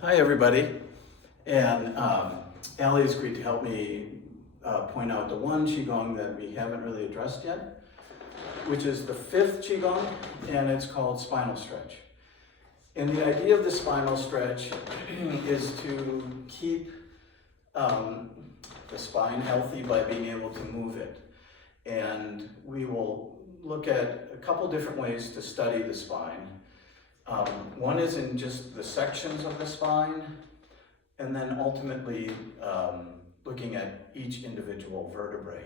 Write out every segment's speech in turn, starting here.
Hi, everybody. And Allie has agreed to help me point out the one Qigong that we haven't really addressed yet, which is the fifth Qigong, and it's called Spinal Stretch. And the idea of the spinal stretch is to keep the spine healthy by being able to move it. And we will look at a couple different ways to study the spine. One is in just the sections of the spine, and then ultimately looking at each individual vertebrae.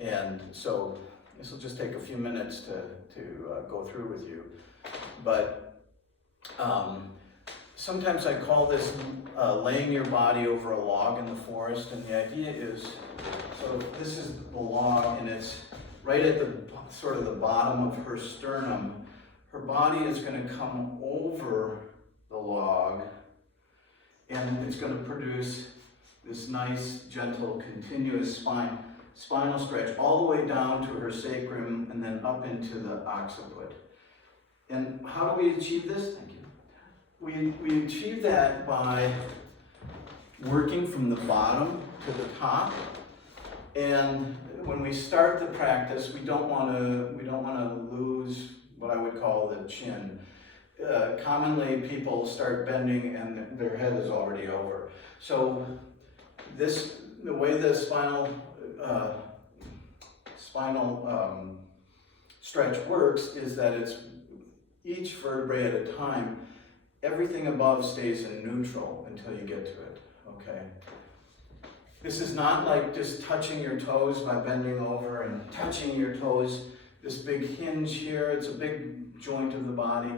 And so this will just take a few minutes to go through with you. But sometimes I call this laying your body over a log in the forest, and the idea is, so this is the log, and it's right at the sort of the bottom of her sternum. Her body is going to come over the log, and it's going to produce this nice, gentle, continuous spinal stretch all the way down to her sacrum and then up into the occiput. And how do we achieve this? Thank you. We achieve that by working from the bottom to the top. And when we start the practice, we don't want to lose what I would call the chin. Commonly, people start bending and their head is already over. So the way the spinal stretch works is that it's each vertebrae at a time. Everything above stays in neutral until you get to it, okay? This is not like just touching your toes by bending over and touching your toes. This big hinge here, it's a big joint of the body.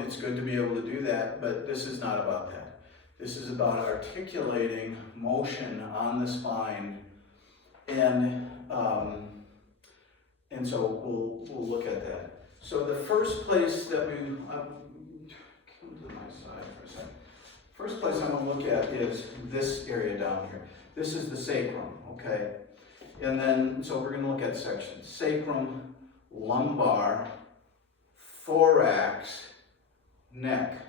It's good to be able to do that, but this is not about that. This is about articulating motion on the spine, and so we'll look at that. So the first place that come to my side for a second. First place I want to look at is this area down here. This is the sacrum, okay? And then, so we're going to look at sections. Sacrum, lumbar, thorax, neck.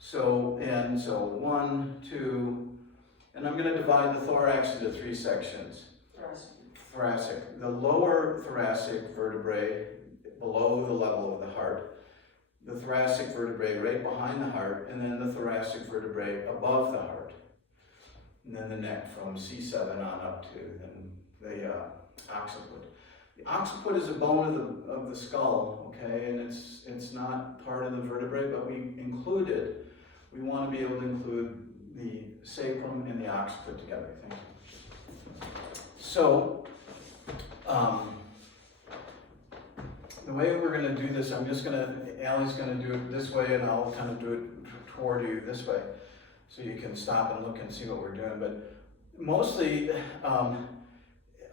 So 1, 2, and I'm going to divide the thorax into 3 sections. Thoracic. The lower thoracic vertebrae below the level of the heart, the thoracic vertebrae right behind the heart, and then the thoracic vertebrae above the heart. And then the neck from C7 on up to the occiput. The occiput is a bone of the skull, okay, and it's not part of the vertebrae, but we include it. We want to be able to include the sacrum and the occiput together. Thank you. So, the way we're going to do this, Allie's going to do it this way, and I'll kind of do it toward you this way, so you can stop and look and see what we're doing. But mostly,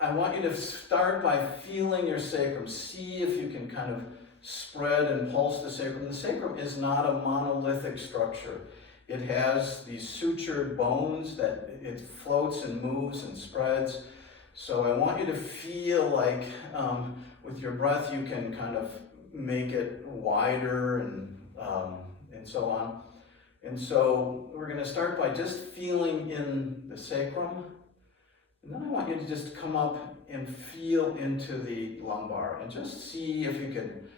I want you to start by feeling your sacrum. See if you can kind of spread and pulse the sacrum. The sacrum is not a monolithic structure. It has these sutured bones that it floats and moves and spreads. So I want you to feel like with your breath you can kind of make it wider and so on. And so we're going to start by just feeling in the sacrum. And then I want you to just come up and feel into the lumbar and just see if you can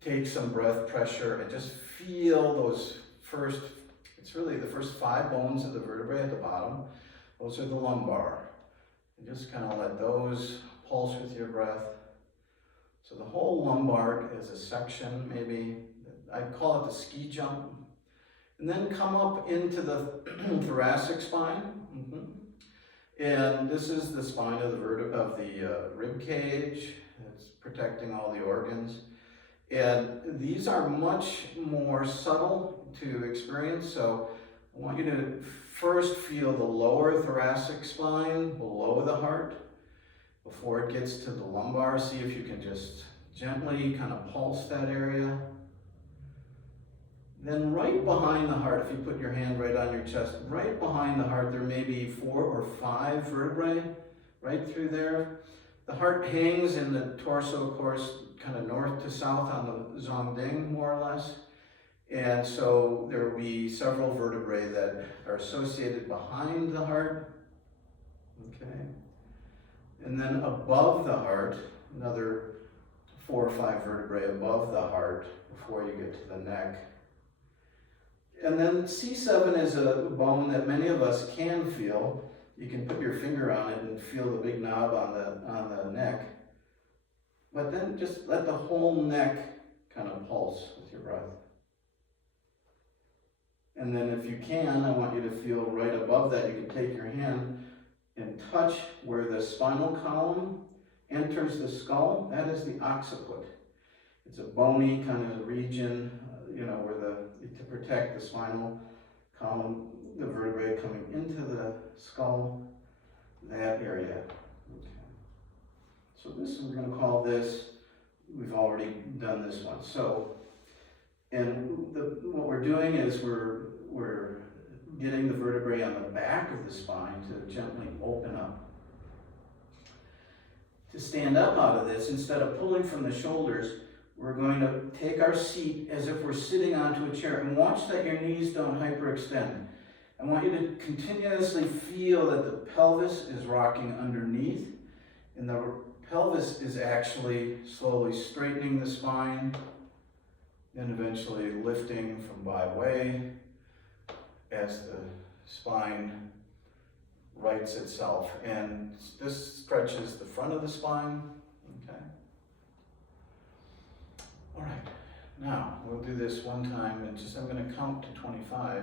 take some breath pressure and just feel those it's really the first 5 bones of the vertebrae at the bottom. Those are the lumbar. And just kind of let those pulse with your breath. So the whole lumbar is a section, maybe, I call it the ski jump. And then come up into the thoracic spine. And this is the spine of the rib cage. It's protecting all the organs. And these are much more subtle to experience. So I want you to first feel the lower thoracic spine below the heart before it gets to the lumbar. See if you can just gently kind of pulse that area. Then right behind the heart, if you put your hand right on your chest, right behind the heart, there may be 4 or 5 vertebrae right through there. The heart hangs in the torso, of course, kind of north to south on the Zongding, more or less. And so there will be several vertebrae that are associated behind the heart, okay? And then above the heart, another 4 or 5 vertebrae above the heart before you get to the neck. And then C7 is a bone that many of us can feel. You can put your finger on it and feel the big knob on the neck. But then just let the whole neck kind of pulse with your breath. And then if you can, I want you to feel right above that. You can take your hand and touch where the spinal column enters the skull. That is the occiput. It's a bony kind of region, where to protect the spinal column, the vertebrae coming into the skull, that area. Okay. So we're going to call this, we've already done this one. So, and what we're doing is we're getting the vertebrae on the back of the spine to gently open up. To stand up out of this, instead of pulling from the shoulders, we're going to take our seat as if we're sitting onto a chair, and watch that your knees don't hyperextend. I want you to continuously feel that the pelvis is rocking underneath, and the pelvis is actually slowly straightening the spine, then eventually lifting from by way as the spine rights itself. And this stretches the front of the spine, okay? All right, now we'll do this one time, and I'm going to count to 25,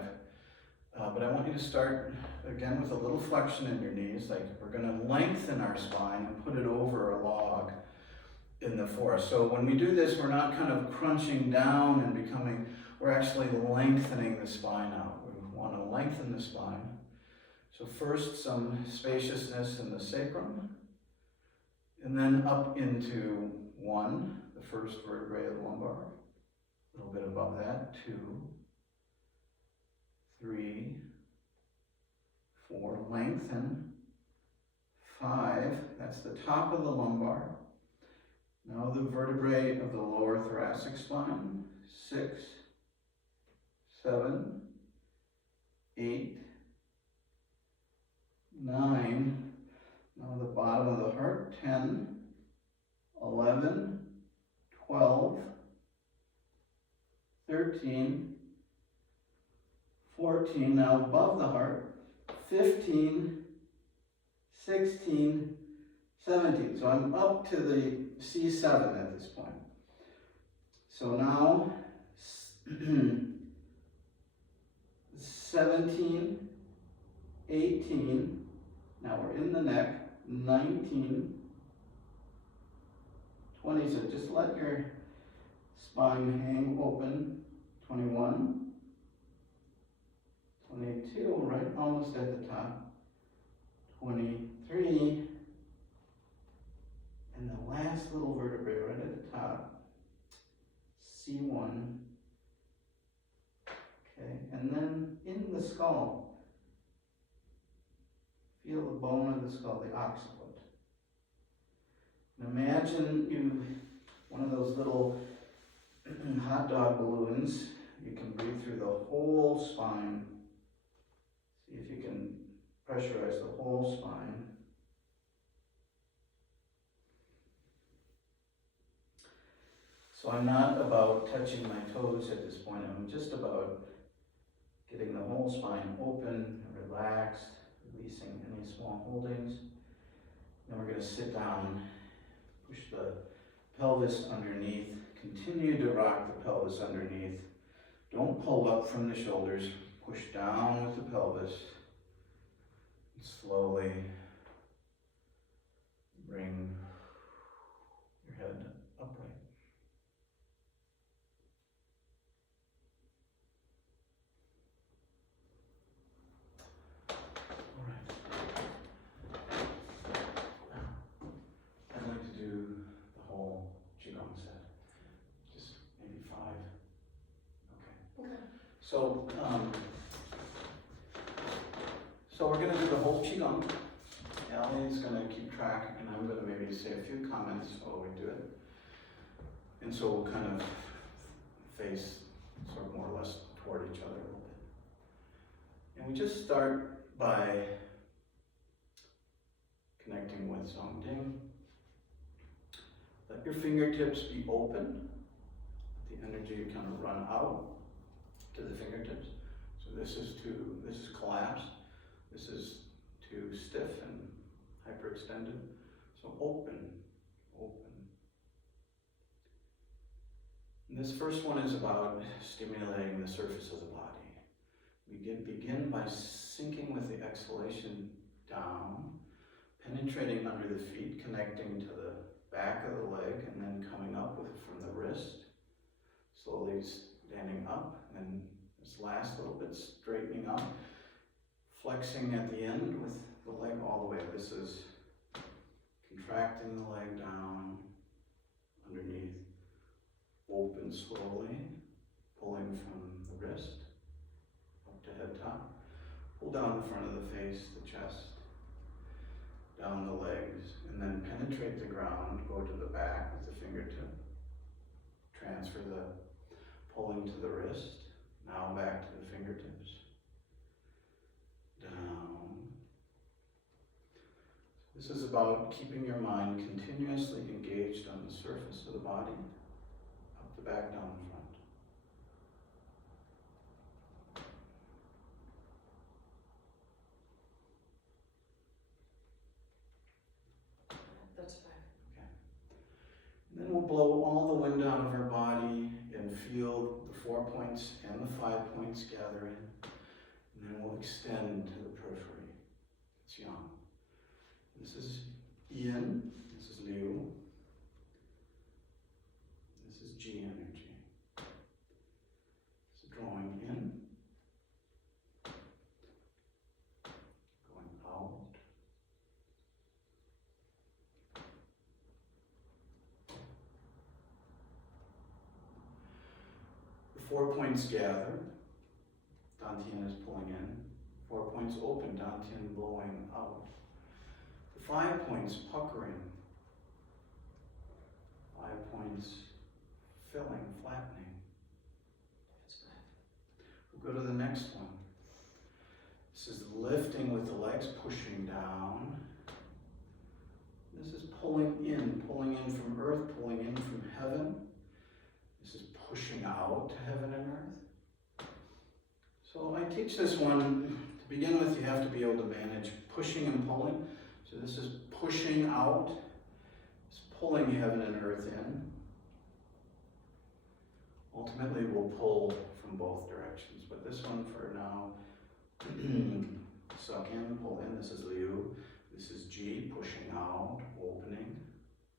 but I want you to start again with a little flexion in your knees, like we're going to lengthen our spine and put it over a log in the forest. So when we do this, we're not kind of crunching down and we're actually lengthening the spine out. We want to lengthen the spine. So first, some spaciousness in the sacrum, and then up into 1, the first vertebrae of the lumbar, a little bit above that, 2, 3, 4, lengthen, 5, that's the top of the lumbar. Now the vertebrae of the lower thoracic spine, 6, 7, 8, 9, now the bottom of the heart, 10, 11, 12, 13, 14, now above the heart, 15, 16, 17. So I'm up to the C7 at this point. So now 17, 18, now we're in the neck, 19, 20, so just let your spine hang open, 21, 22, right almost at the top, 23, and the last little vertebrae right at the top, C1, okay, and then in the skull, feel the bone of the skull, the occiput. And imagine one of those little hot dog balloons. You can breathe through the whole spine. See if you can pressurize the whole spine. So I'm not about touching my toes at this point. I'm just about getting the whole spine open, relaxed, releasing any small holdings. Then we're going to sit down, push the pelvis underneath, continue to rock the pelvis underneath. Don't pull up from the shoulders, push down with the pelvis. And slowly bring your head upright. So we're going to do the whole Qigong. Allie's going to keep track, and I'm going to maybe say a few comments while we do it. And so we'll kind of face sort of more or less toward each other a little bit. And we just start by connecting with Zongding. Let your fingertips be open. The energy kind of run out to the fingertips. So this is collapsed. This is too stiff and hyperextended. So open, open. And this first one is about stimulating the surface of the body. We begin by sinking with the exhalation down, penetrating under the feet, connecting to the back of the leg, and then coming up from the wrist, slowly standing up, and this last little bit straightening up, flexing at the end with the leg all the way. This is contracting the leg down underneath, open slowly, pulling from the wrist up to head top, pull down the front of the face, the chest, down the legs, and then penetrate the ground, go to the back with the fingertip, transfer the pulling to the wrist, now back to the fingertips, down. This is about keeping your mind continuously engaged on the surface of the body, up the back, down the front. That's fine. Okay. And then we'll blow all the wind out of our body and feel the 4 points and the 5 points gather in. And then we'll extend to the periphery. It's yang. This is yin, this is liu. This is ji energy. So drawing in, going out. The 4 points gather, Dantian is pulling in. 4 points open, Dantian blowing out. The 5 points puckering. 5 points filling, flattening. That's fine. We'll go to the next one. This is lifting with the legs, pushing down. This is pulling in from earth, pulling in from heaven. This is pushing out to heaven and earth. So I teach this one, to begin with, you have to be able to manage pushing and pulling. So this is pushing out, it's pulling heaven and earth in. Ultimately, we'll pull from both directions, but this one for now, suck in, pull in. This is Liu. This is Ji, pushing out, opening.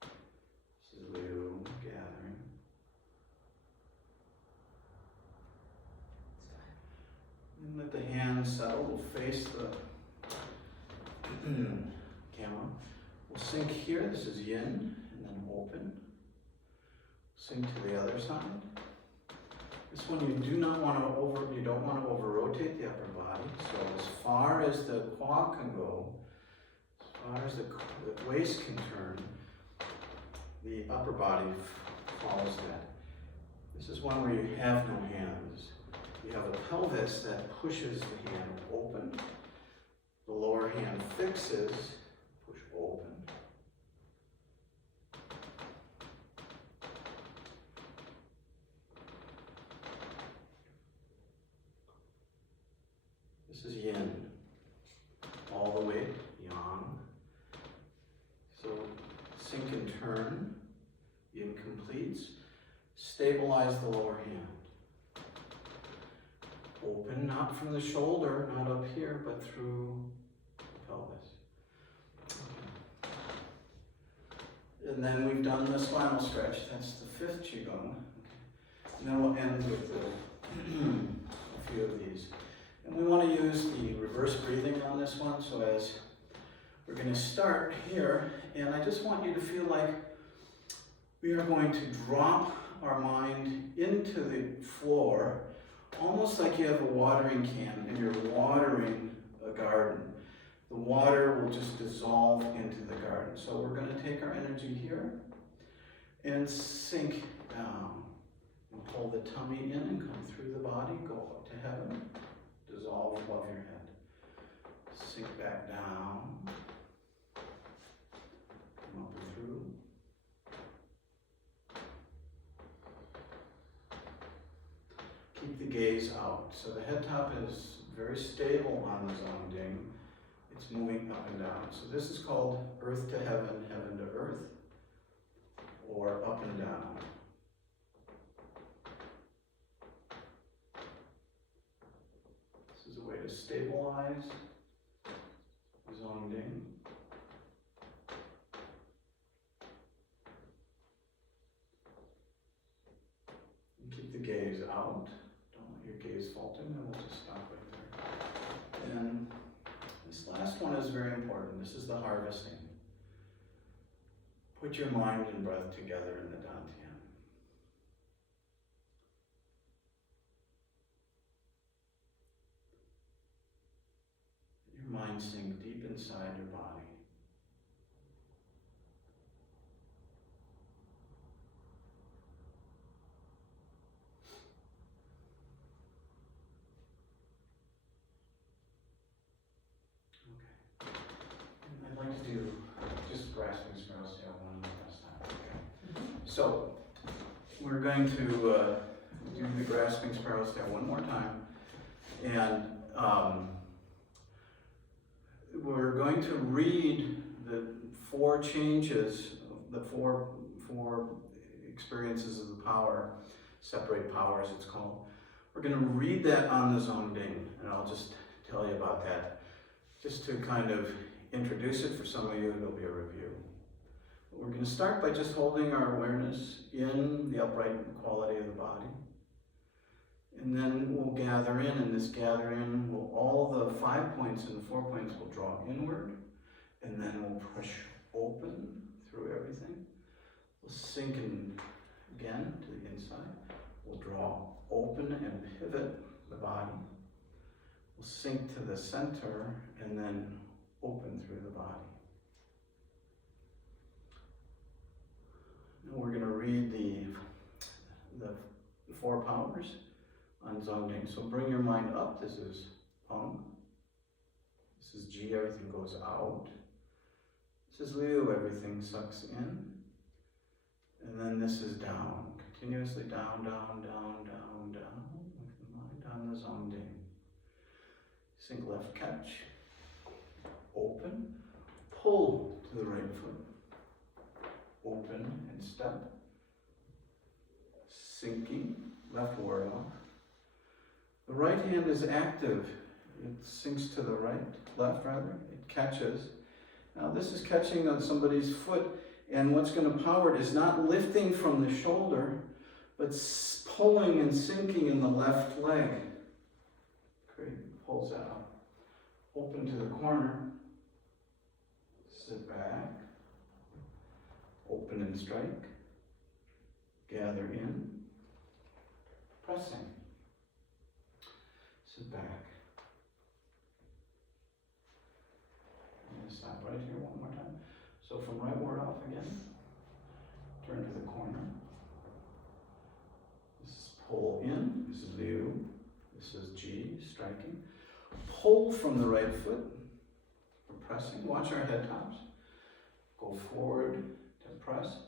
This is Liu, gathering. And let the hands settle. We'll face the camera. We'll sink here. This is yin, and then open. Sink to the other side. This one you do not want to you don't want to over rotate the upper body. So as far as the quad can go, as far as the waist can turn, the upper body follows that. This is one where you have no hands. You have a pelvis that pushes the hand open. The lower hand fixes, push open. This is yin, all the way, yang. So sink and turn, yin completes. Stabilize the lower hand. Open, not from the shoulder, not up here, but through the pelvis. Okay. And then we've done the spinal stretch. That's the 5th Qigong. Okay. And then we'll end with a few of these. And we want to use the reverse breathing on this one. So as we're going to start here, and I just want you to feel like we are going to drop our mind into the floor, almost like you have a watering can and you're watering a garden. The water will just dissolve into the garden. So we're going to take our energy here and sink down. And pull the tummy in and come through the body, go up to heaven, dissolve above your head. Sink back down, come up and through. Keep the gaze out. So the head top is very stable on the Zongding. It's moving up and down. So this is called earth to heaven, heaven to earth, or up and down. This is a way to stabilize Zongding. And keep the gaze out. Don't let your gaze falter, and we'll just stop right there. And this last one is very important. This is the harvesting. Put your mind and breath together in the Dantian. Your mind sink deep inside your body. Okay. And I'd like to do just grasping sparrow tail one last time. Okay. So we're going to do the grasping sparrow tail one more time, and we're going to read the 4 changes, the four experiences of the power, separate powers it's called. We're going to read that on the Zongding, and I'll just tell you about that, just to kind of introduce it. For some of you, it'll be a review. We're going to start by just holding our awareness in the upright quality of the body. And then we'll gather in, and this gather in, all the 5 points and the 4 points will draw inward, and then we'll push open through everything. We'll sink in again to the inside. We'll draw open and pivot the body. We'll sink to the center and then open through the body. Now we're going to read the 4 powers on Zongding. So bring your mind up. This is Peng. This is Ji, everything goes out. This is Liu, everything sucks in. And then this is down, continuously down, down, down, down, down, with the mind on the Zongding. Sink left catch, open, pull to the right foot, open and step, sinking, left ward off. The right hand is active. It sinks to the right, left rather, it catches. Now this is catching on somebody's foot, and what's going to power it is not lifting from the shoulder, but pulling and sinking in the left leg. Great, pulls out. Open to the corner, sit back, open and strike, gather in, pressing. Sit back. I'm going to stop right here one more time. So from right ward off again, turn to the corner. This is pull in, this is Liu, this is Ji, striking. Pull from the right foot, we're pressing. Watch our head tops. Go forward to press.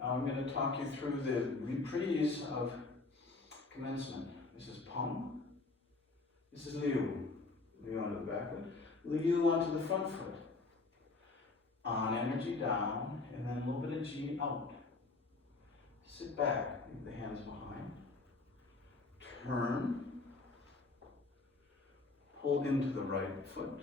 Now I'm going to talk you through the reprise of commencement. This is Peng. This is Liu. Liu onto the back foot. Liu onto the front foot. On energy down, and then a little bit of Ji out. Sit back, leave the hands behind. Turn. Pull into the right foot.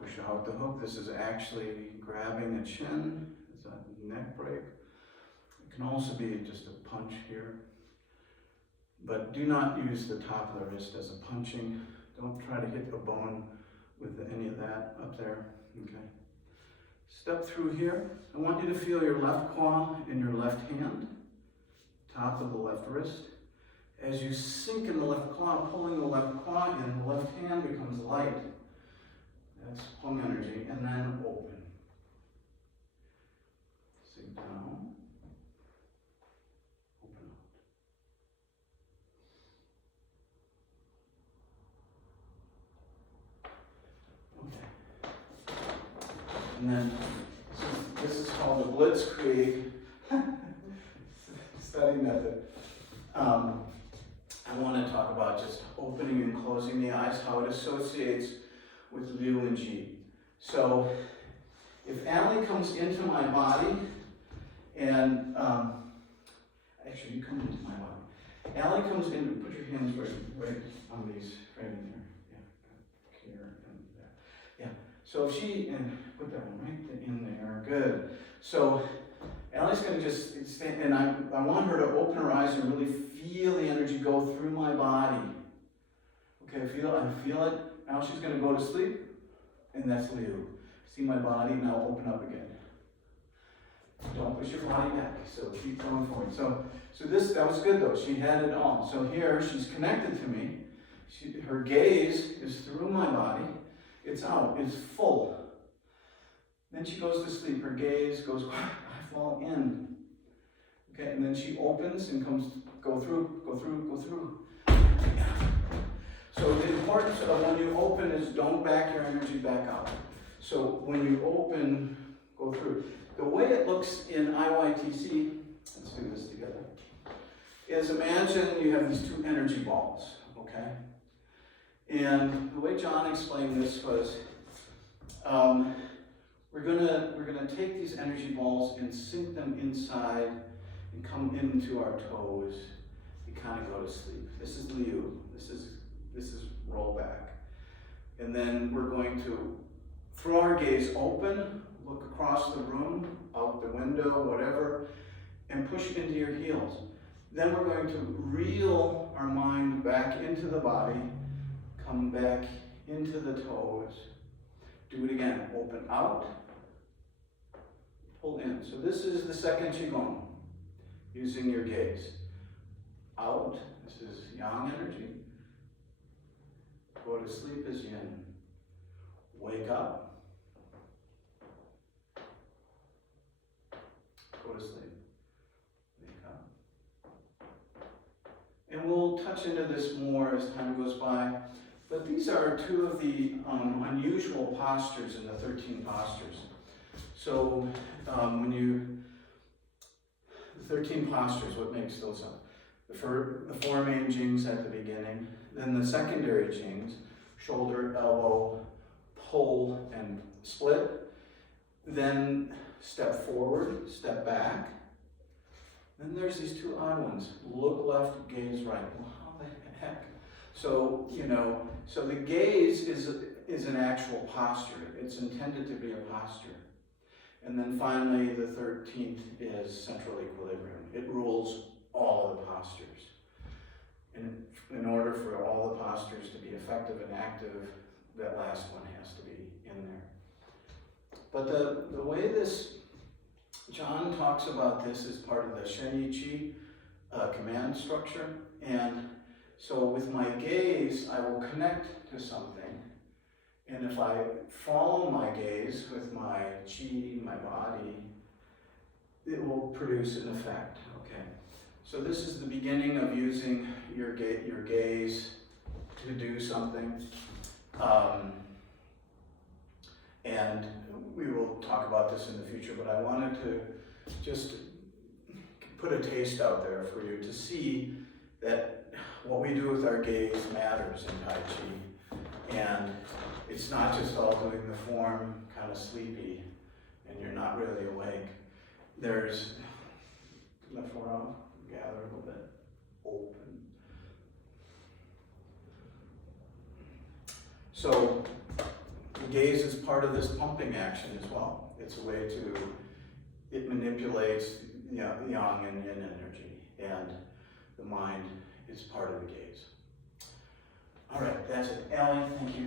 Push out the hook. This is actually grabbing a chin. It's a neck break. It can also be just a punch here. But do not use the top of the wrist as a punching. Don't try to hit a bone with any of that up there. Okay. Step through here. I want you to feel your left claw in your left hand, top of the left wrist. As you sink in the left claw, pulling the left claw in, the left hand becomes light. That's Peng energy, and then open. Sink down. And then this is called the Blitzkrieg study method. I want to talk about just opening and closing the eyes, how it associates with Liu and Ji. So if Allie comes into my body, and actually you come into my body. Allie comes in, put your hands right on these, right in here. Yeah, here and there. Yeah. So if she, and put that one right in there, good. So Allie's gonna just stand, and I want her to open her eyes and really feel the energy go through my body. Okay, I feel it. Now she's gonna go to sleep, and that's Liu. See my body, now open up again. Don't push your body back, so keep going forward. So that was good though, she had it all. So here, she's connected to me. Her gaze is through my body. It's out, it's full. Then she goes to sleep, her gaze goes, I fall in. Okay, and then she opens and go through. So the importance of when you open is don't back your energy back out. So when you open, go through. The way it looks in IYTC, let's do this together, is imagine you have these two energy balls, okay? And the way John explained this was, we're gonna take these energy balls and sink them inside and come into our toes and kind of go to sleep. This is Liu, this is roll back. And then we're going to throw our gaze open, look across the room, out the window, whatever, and push into your heels. Then we're going to reel our mind back into the body, come back into the toes. Do it again, open out, pull in. So this is the second Qigong, using your gaze. Out, this is Yang energy. Go to sleep is Yin. Wake up. Go to sleep. Wake up. And we'll touch into this more as time goes by. But these are two of the unusual postures in the 13 postures. So the 13 postures, what makes those up? The four main jings at the beginning, then the secondary jings, shoulder, elbow, pull, and split. Then step forward, step back. Then there's these two odd ones, look left, gaze right. Well, how the heck? So, so the gaze is an actual posture. It's intended to be a posture. And then finally, the 13th is central equilibrium. It rules all the postures. And in order for all the postures to be effective and active, that last one has to be in there. But the way John talks about this is part of the Shen Yi Qi command structure. And so with my gaze, I will connect to something. And if I follow my gaze with my Qi, my body, it will produce an effect, okay? So this is the beginning of using your gaze to do something. And we will talk about this in the future, but I wanted to just put a taste out there for you to see that what we do with our gaze matters in Tai Chi. And it's not just all doing the form kind of sleepy and you're not really awake. There's the forearm, gather a little bit, open. So the gaze is part of this pumping action as well. It's a way it manipulates yang and yin energy, and the mind is part of the gaze. All right, that's it. Allie, thank you.